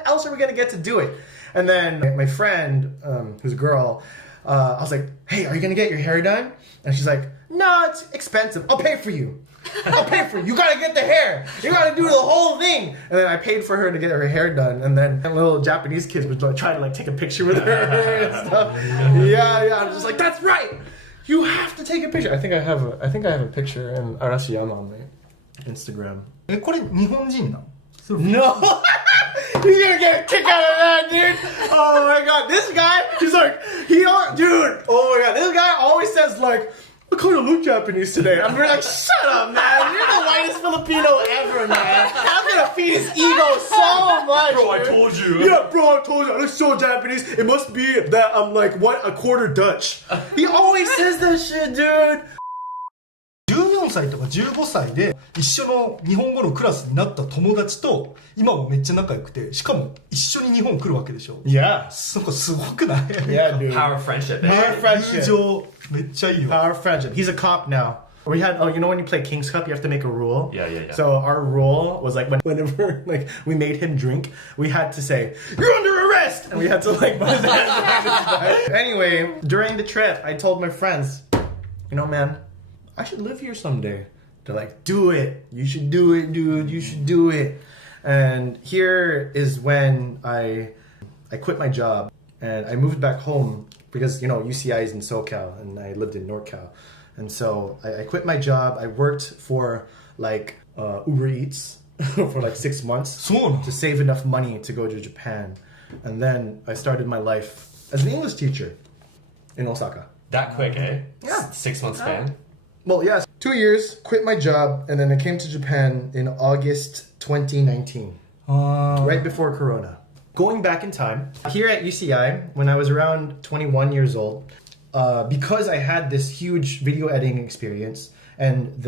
else are we gonna get to do it? And then my friend, who's a girl, I was like, hey, are you gonna get your hair done? And she's like, no, it's expensive. I'll pay for you. I'll pay for it. You gotta get the hair. You gotta do the whole thing. And then I paid for her to get her hair done. And then little Japanese kids would try to like take a picture with her and stuff. Yeah. I'm just like, that's right. You have to take a picture. I think I have a picture in Arashiyama on my Instagram. これ日本人なの No! He's gonna get a kick out of that, dude! Oh my god, this guy, he's like, dude, oh my god, this guy always says like, I kind of look Japanese today. I'm like, shut up, man. You're the whitest Filipino ever, man. I'm gonna feed his ego so much. Bro, I dude. told you. Yeah, bro, I told you. I look so Japanese. It must be that I'm like, what, a quarter Dutch. He always says that shit, dude. 14歳とか15歳で一緒の日本語のクラスになった友達と今もめっちゃ仲良くて、しかも一緒に日本来るわけでしょ。 Yeah. そこすごくない？ Yeah, dude. Power of friendship. Eh? Power friendship. 友情めっちゃいいよ。 Power friendship. He's a cop now. We had, you know when you play King's Cup, you have to make a rule? Yeah. So our rule was like, whenever like we made him drink, we had to say, you're under arrest! And we had to like, anyway, during the trip, I told my friends, you know, man, I should live here someday. They're like, do it. You should do it, dude. You should do it. And here is when I quit my job and I moved back home because, you know, UCI is in SoCal and I lived in NorCal. And so I quit my job. I worked for like Uber Eats for like 6 months そうなの to save enough money to go to Japan. And then I started my life as an English teacher in Osaka. That quick, eh? Yeah. 6 months span. Well, yes, 2 years, quit my job, and then I came to Japan in August 2019, あ right before Corona. Going back in time, here at UCI, when I was around 21 years old, because I had this huge video editing experience and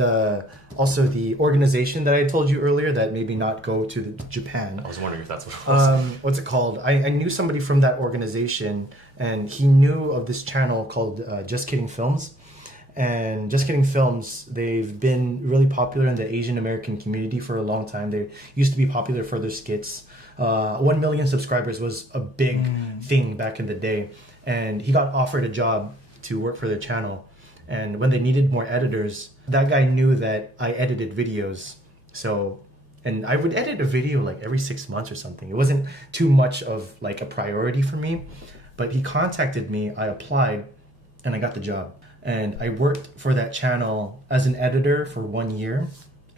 also the organization that I told you earlier that made me not go to Japan. I was wondering if that's what it was. What's it called? I knew somebody from that organization, and he knew of this channel called Just Kidding Films. And Just Kidding Films, they've been really popular in the Asian American community for a long time. They used to be popular for their skits. 1 million subscribers was a big thing back in the day. And he got offered a job to work for their channel. And when they needed more editors, that guy knew that I edited videos. And I would edit a video like every 6 months or something. It wasn't too much of like a priority for me. But he contacted me, I applied, and I got the job. And I worked for that channel as an editor for 1 year.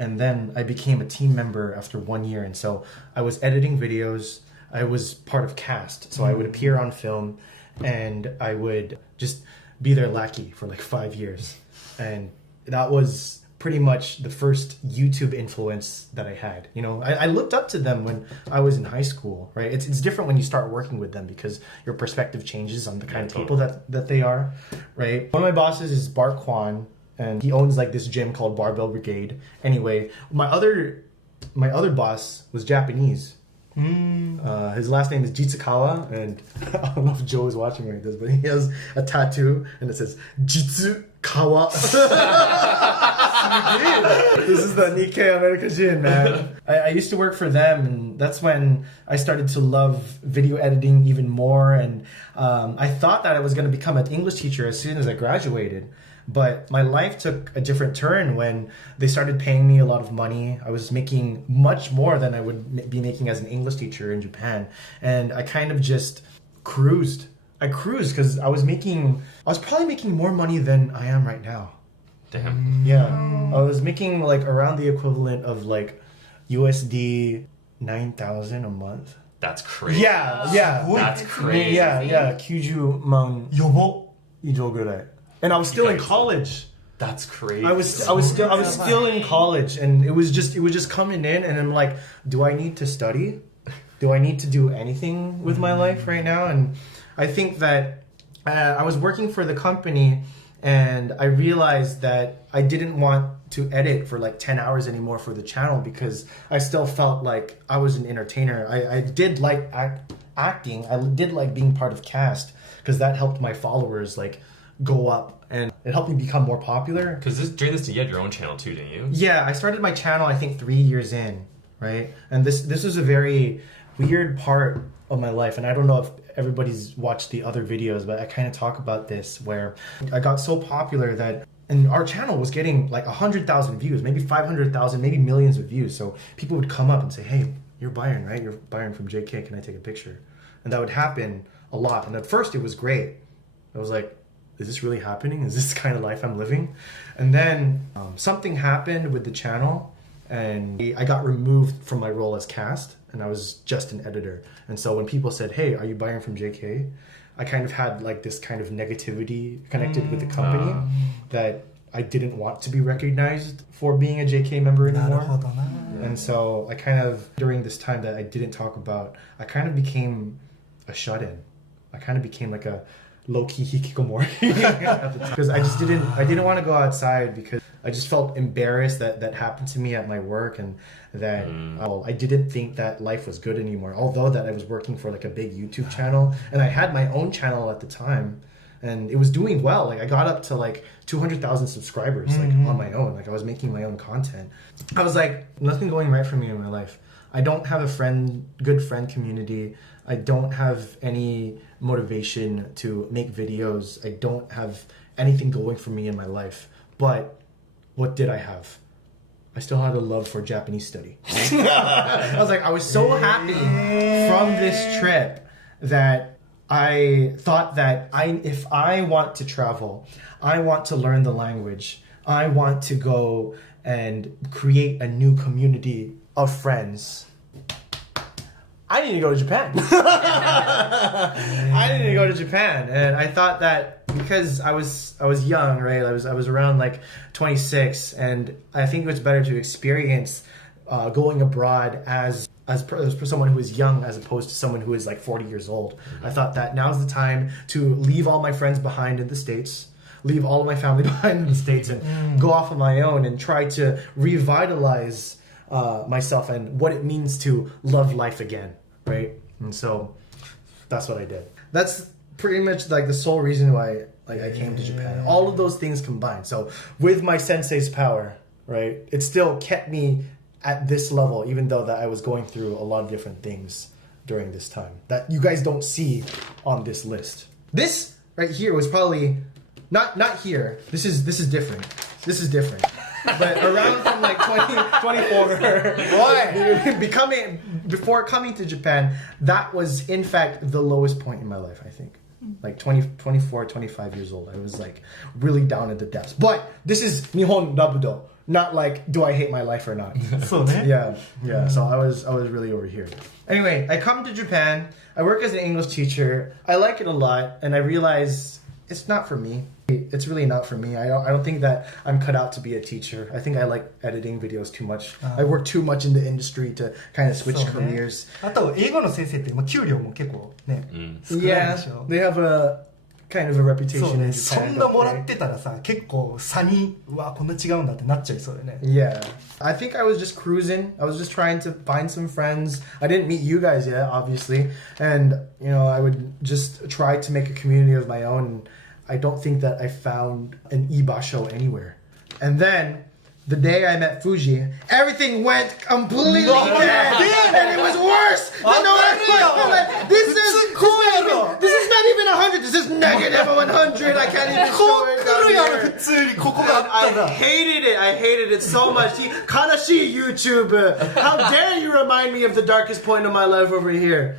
And then I became a team member after 1 year. And so I was editing videos. I was part of cast. So I would appear on film and I would just be their lackey for like 5 years. And that was pretty much the first YouTube influence that I had. You know, I looked up to them when I was in high school, right? It's different when you start working with them because your perspective changes on the kind of people that they are, right? One of my bosses is Bart Kwan, and he owns like this gym called Barbell Brigade. Anyway, my other boss was Japanese. His last name is Jitsukawa, and I don't know if Joe is watching like this, but he has a tattoo and it says Jitsukawa. This is the Nikkei America Jin, man. I used to work for them, and that's when I started to love video editing even more. And I thought that I was going to become an English teacher as soon as I graduated. But my life took a different turn when they started paying me a lot of money. I was making much more than I would be making as an English teacher in Japan. And I kind of just cruised. I cruised because I was probably making more money than I am right now. Damn. Yeah. I was making like around the equivalent of like USD 9,000 a month. That's crazy. Yeah. That's crazy. Yeah. 90万やば以上ぐらい. And I was still in college. That's crazy. I was still in college, and it was just coming in, and I'm like, do I need to study? Do I need to do anything with my life right now? And I think that I was working for the company, and I realized that I didn't want to edit for like 10 hours anymore for the channel because I still felt like I was an entertainer. I did like acting. I did like being part of cast because that helped my followers like go up, and it helped me become more popular. Because during this, you had your own channel too, didn't you? Yeah, I started my channel I think 3 years in, right? And this was a very weird part of my life, and I don't know if everybody's watched the other videos, but I kind of talk about this where I got so popular that and our channel was getting like 100,000 views, maybe 500,000, maybe millions of views. So people would come up and say, hey, you're Byron, right? You're Byron from JK. Can I take a picture? And that would happen a lot. And at first it was great. I was like, is this really happening? Is this the kind of life I'm living? And then something happened with the channel, and I got removed from my role as cast, and I was just an editor. And so when people said, hey, are you Byron from JK? I kind of had like this kind of negativity connected with the company that I didn't want to be recognized for being a JK member anymore. And so I kind of, during this time that I didn't talk about, I kind of became a shut-in. I kind of became like a low-key hikikomori because I didn't want to go outside because I just felt embarrassed that happened to me at my work, and that I didn't think that life was good anymore, although that I was working for like a big YouTube channel, and I had my own channel at the time, and it was doing well. Like I got up to like 200,000 subscribers like on my own. Like I was making my own content. I was like, nothing going right for me in my life. I don't have a good friend community. I don't have any motivation to make videos. I don't have anything going for me in my life. But what did I have? I still had a love for Japanese study. I was like, I was so happy from this trip that I thought that if I want to travel, I want to learn the language, I want to go and create a new community of friends, I need to go to Japan. I need to go to Japan. And I thought that because I was young, right? I was around like 26, and I think it was better to experience going abroad as someone who is young as opposed to someone who is like 40 years old. I thought that now's the time to leave all my friends behind in the States, leave all of my family behind in the States, and go off on my own and try to revitalize myself and what it means to love life again, right? And so that's what I did. That's pretty much like the sole reason why like I came to Japan. All of those things combined. So with my sensei's power, right, it still kept me at this level, even though that I was going through a lot of different things during this time that you guys don't see on this list. This right here was probably not here. This is different. This is different. But around from like 24, before coming to Japan, that was in fact the lowest point in my life, I think. Like 24, 25 years old. I was like really down at the depths. But this is Nihon Rabudo, not like do I hate my life or not. Yeah. So I was really over here. Anyway, I come to Japan. I work as an English teacher. I like it a lot, and I realize it's not for me. It's really not for me. I don't think that I'm cut out to be a teacher. I think I like editing videos too much. I work too much in the industry to kind of switch careers. あと英語の先生って給料も結構ね、少ないでしょ。 They have a kind of a reputation in Japan. そんなもらってたらさ、結構差にうわこんな違うんだってなっちゃいそうだよね。 Yeah. I think I was just cruising. I was just trying to find some friends. I didn't meet you guys yet, obviously. And, you know, I would just try to make a community of my own. I don't think that I found an ibasho anywhere. And then, the day I met Fuji, everything went completely dead. And it was worse than this is not even 100. This is negative 100. I can't even show it down here. I hated it. I hated it so much. Kanashi YouTube. How dare you remind me of the darkest point of my life over here.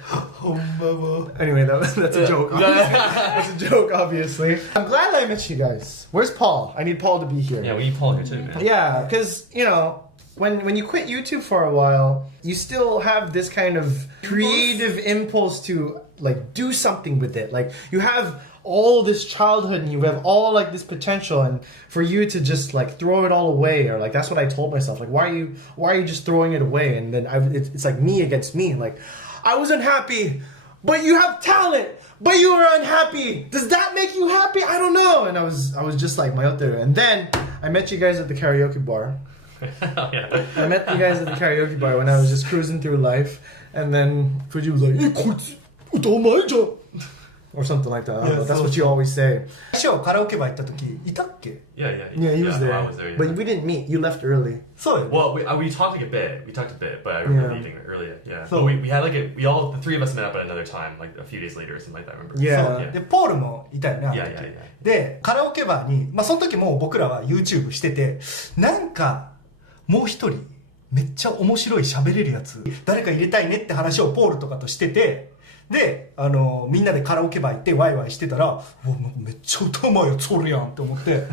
Anyway, that's a joke. That's a joke, obviously. I'm glad I met you guys. Where's Paul? I need Paul to be here. Yeah, we need Paul here too, man. Yeah, because, you know, when you quit YouTube for a while, you still have this kind of creative impulse to, like, do something with it. Like, you have all this childhood and you have all, like, this potential, and for you to just, like, throw it all away, or, like, that's what I told myself. Like, why are you just throwing it away? And then it's like me against me. Like, I was unhappy, but you have talent. But you were unhappy. Does that make you happy? I don't know. And I was just like Mayoteru. And then I met you guys at the karaoke bar. I met you guys at the karaoke bar when I was just cruising through life. And then Fuji was like, "Hey, こいつ歌うまいじゃん." or something like that. I don't know. Yeah, That's so- what you always say. 最初カラオケバー行った時いたっけ？ Yeah, Yeah, he was there. I was there. Yeah. But we didn't meet. You left early. そうよ。 Well, we talked like a bit. We talked a bit, but I remember Yeah. leaving earlier. Yeah. So- But we had like the three of us met up at another time, like a few days later or something like that. I remember. Yeah. そうでポールもいたよねあの時 Yeah, yeah, yeah. でカラオケバーにその時もう僕らは YouTube しててなんかもう一人めっちゃ面白い喋れるやつ誰か入れたいねって話をポールとかとしててでみんなでカラオケバー行ってワイワイしてたらうわなんかめっちゃ歌うまいやつおるやんって思って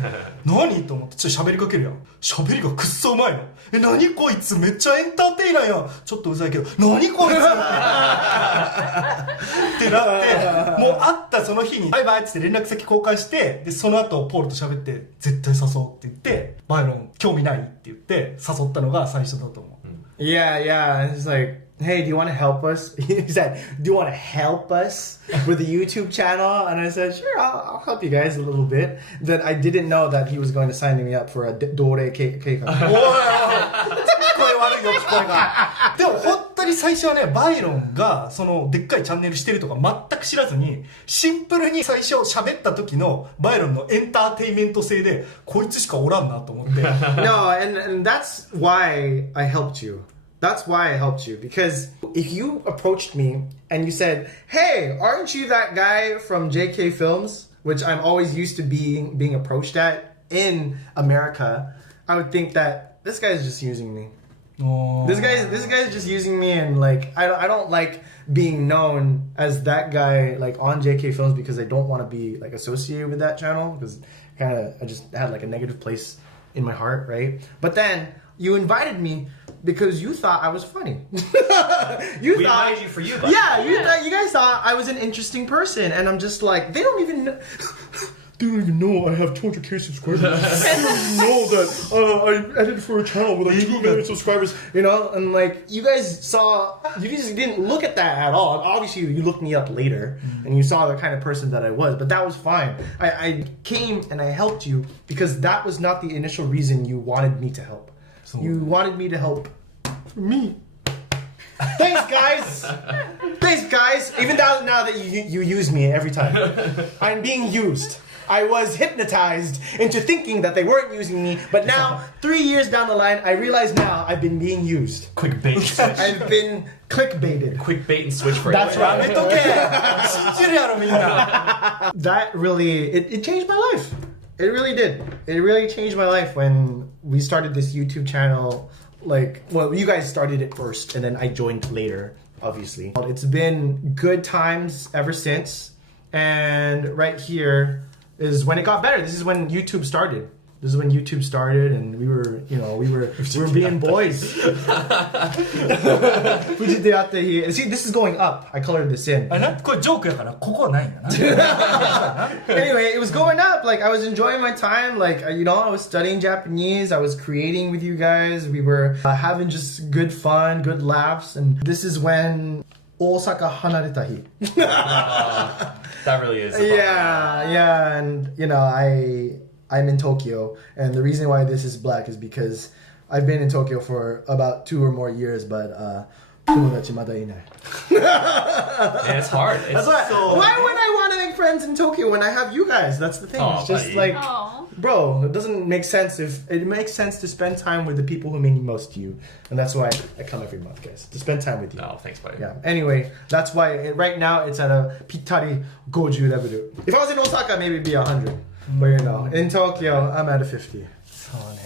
何と思ってちょっと喋りかけるやん喋りがくっそうまいの何こいつめっちゃエンターテイナーやんちょっとうざいけど何こいつってなってもう会ったその日にバイバイっつって連絡先交換してでその後ポールと喋って絶対誘おうって言ってバイロン興味ないって言って誘ったのが最初だと思う Yeah, yeah. And it's like, hey, do you want to help us? He said, do you want to help us with the YouTube channel? And I said, sure, I'll help you guys a little bit. Then I didn't know that he was going to sign me up for a Dore Keika. おいおいおい聞こえ悪いよ聞こえがでも本当に最初はねバイロンがそのでっかいチャンネルしてるとか全く知らずにシンプルに最初喋った時のバイロンのエンターテイメント性でこいつしかおらんなと思って No, and that's why I helped you. That's why I helped you. Because if you approached me and you said, hey, aren't you that guy from JK Films? Which I'm always used to being approached at in America. I would think that this guy's just using me. This guy's just using me, and like I don't like being known as that guy like on JK Films because I don't want to be like associated with that channel because I just had like a negative place in my heart, right? But then you invited me because you thought I was funny. We thought, invited you for you, buddy. yeah, you guys thought I was an interesting person, and I'm just like they don't even know. They don't even know I have 200k subscribers. They don't even know that I edited for a channel with like 2 million subscribers, you know? And like, you guys didn't look at that at all. Obviously, you looked me up later and you saw the kind of person that I was, but that was fine. I came and I helped you because that was not the initial reason you wanted me to help. You wanted me to help for me. Thanks, guys. Thanks, guys. Even now that you use me every time. I'm being used. I was hypnotized into thinking that they weren't using me, but now, 3 years down the line, I realize now I've been being used. Quick bait and switch. I've been clickbaited. Quick bait and switch for That's it. やめ right. とけ信じるやろみんな That really, it changed my life. It really did. It really changed my life when we started this YouTube channel. Like, well, you guys started it first, and then I joined later, obviously. It's been good times ever since. And right here is when it got better. This is when YouTube started. This is when YouTube started, and we were being boys. See, this is going up. I colored this in. あなこれジョークやからここはないんやな Anyway, it was going up. Like, I was enjoying my time. Like, I was studying Japanese. I was creating with you guys. We were having just good fun, good laughs. And this is when Osaka hanareta hi. That really is. a bummer. Yeah. And, I'm in Tokyo. And the reason why this is black is because I've been in Tokyo for about 2 or more years, but, 友達まだいない And it's hard. It's Why would I want to make friends in Tokyo when I have you guys? That's the thing. Oh, It's just buddy. like, Oh. bro, it doesn't make sense it makes sense to spend time with the people who mean most to you. And that's why I come every month, guys, to spend time with you. No, thanks, buddy. Yeah. Anyway, that's why right now it's at a pitari goju level. If I was in Osaka, maybe it'd be 100. But in Tokyo, I'm at a 50.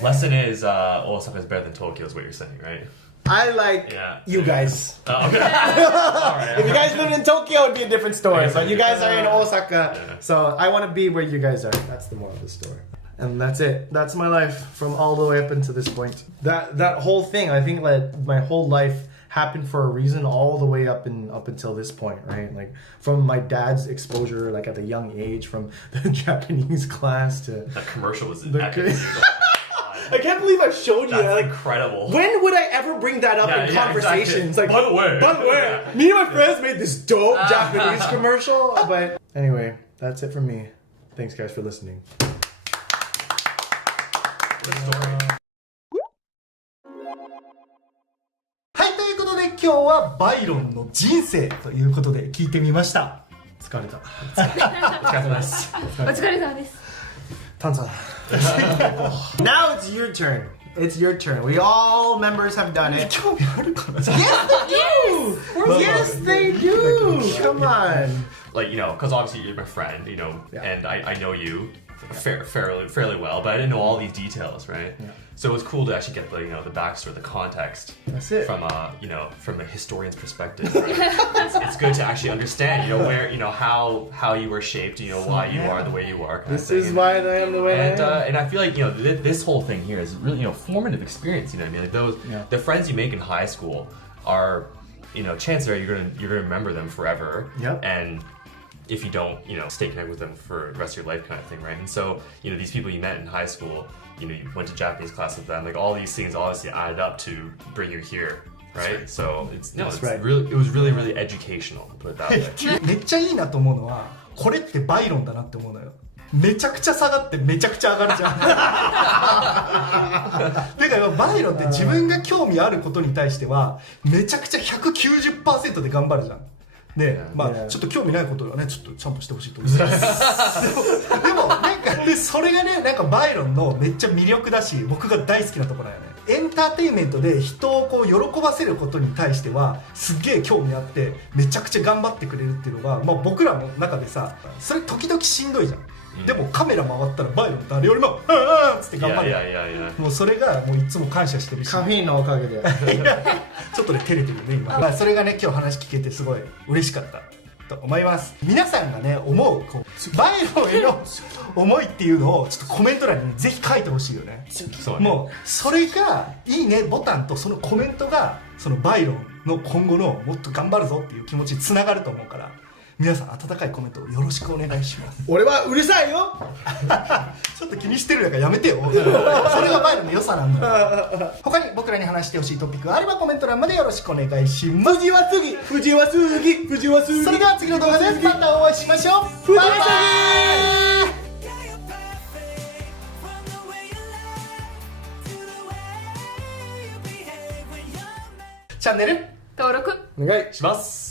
Lesson is Osaka is better than Tokyo is what you're saying, right? I like Yeah. you guys. Okay. All right. If you guys lived in Tokyo, it'd be a different story. Okay, But you guys are in Osaka, Yeah. so I want to be where you guys are. That's the moral of the story. And that's it. That's my life from all the way up until this point. That whole thing, I think that my whole life happened for a reason all the way up until this point, right? Like from my dad's exposure, like at a young age, from the Japanese class to That commercial was The epic. I can't believe I showed you That's that. Like, incredible. when would I ever bring that up in conversations? Exactly. Like, By the way. me and my friends made this dope Japanese commercial. But anyway, that's it from me. Thanks, guys, for listening. Good story. はいということで今日はバイロンの人生ということで聞いてみました疲れた。お疲れ様です。お疲れ様です。炭酸。Now it's your turn. It's your turn. We all members have done it. 興味あるかな。 Yes, they do. Yes, they do. Come on. Like, you know, because obviously you're my friend, you know, and I know you fairly well, but I didn't know all these details, right? Yeah. So it was cool to actually get the, you know, the backstory, the context. That's it. From you know, from a historian's perspective. Right? it's good to actually understand, you know, where, you know, how you were shaped, you know, why you are the way you are. Kind This of thing. is why I am the way I am. And I feel like, you know, this whole thing here is really, you know, formative experience. You know what I mean? Like those, the friends you make in high school are, you know, chances are you're gonna remember them forever. Yep. And if you don't, you know, stay connected with them for the rest of your life, kind of thing, right? And so, you know, these people you met in high school, you know, you went to Japanese class with them, like all these things obviously added up to bring you here, right? So it's really, it was really, really educational, put it that way. めっちゃいいなと思うのは、これってバイロンだなって思うのよ。めちゃくちゃ下がってめちゃくちゃ上がるじゃん。てかバイロンって自分が興味あることに対してはめちゃくちゃ 190% で頑張るじゃん。で、まあちょっと興味ないことはね、ちょっとちゃんとしてほしいと思います。でもなんかでそれがね、なんかバイロンのめっちゃ魅力だし、僕が大好きなところだよね。エンターテインメントで人をこう喜ばせることに対してはすっげえ興味あってめちゃくちゃ頑張ってくれるっていうのが、まあ、僕らの中でさ、それ時々しんどいじゃん。でもカメラ回ったらバイロン誰よりも「うんうん」っつって頑張る。もうそれがもういつも感謝してるし、カフェインのおかげでちょっとね照れてるね今。まあそれがね今日話聞けてすごい嬉しかったと思います。皆さんがね思うこうバイロンへの思いっていうのをちょっとコメント欄にぜひ書いてほしいよね。もうそれがいいねボタンとそのコメントがそのバイロンの今後のもっと頑張るぞっていう気持ちにつながると思うから、皆さん温かいコメントをよろしくお願いします。俺はうるさいよ。ちょっと気にしてるからやめてよ。それがバイロンの良さなんだよ。他に僕らに話してほしいトピックがあればコメント欄までよろしくお願いします。藤は次、藤は次、藤は次。それでは次の動画でまたお会いしましょう。バイバイ。チャンネル登録お願いします。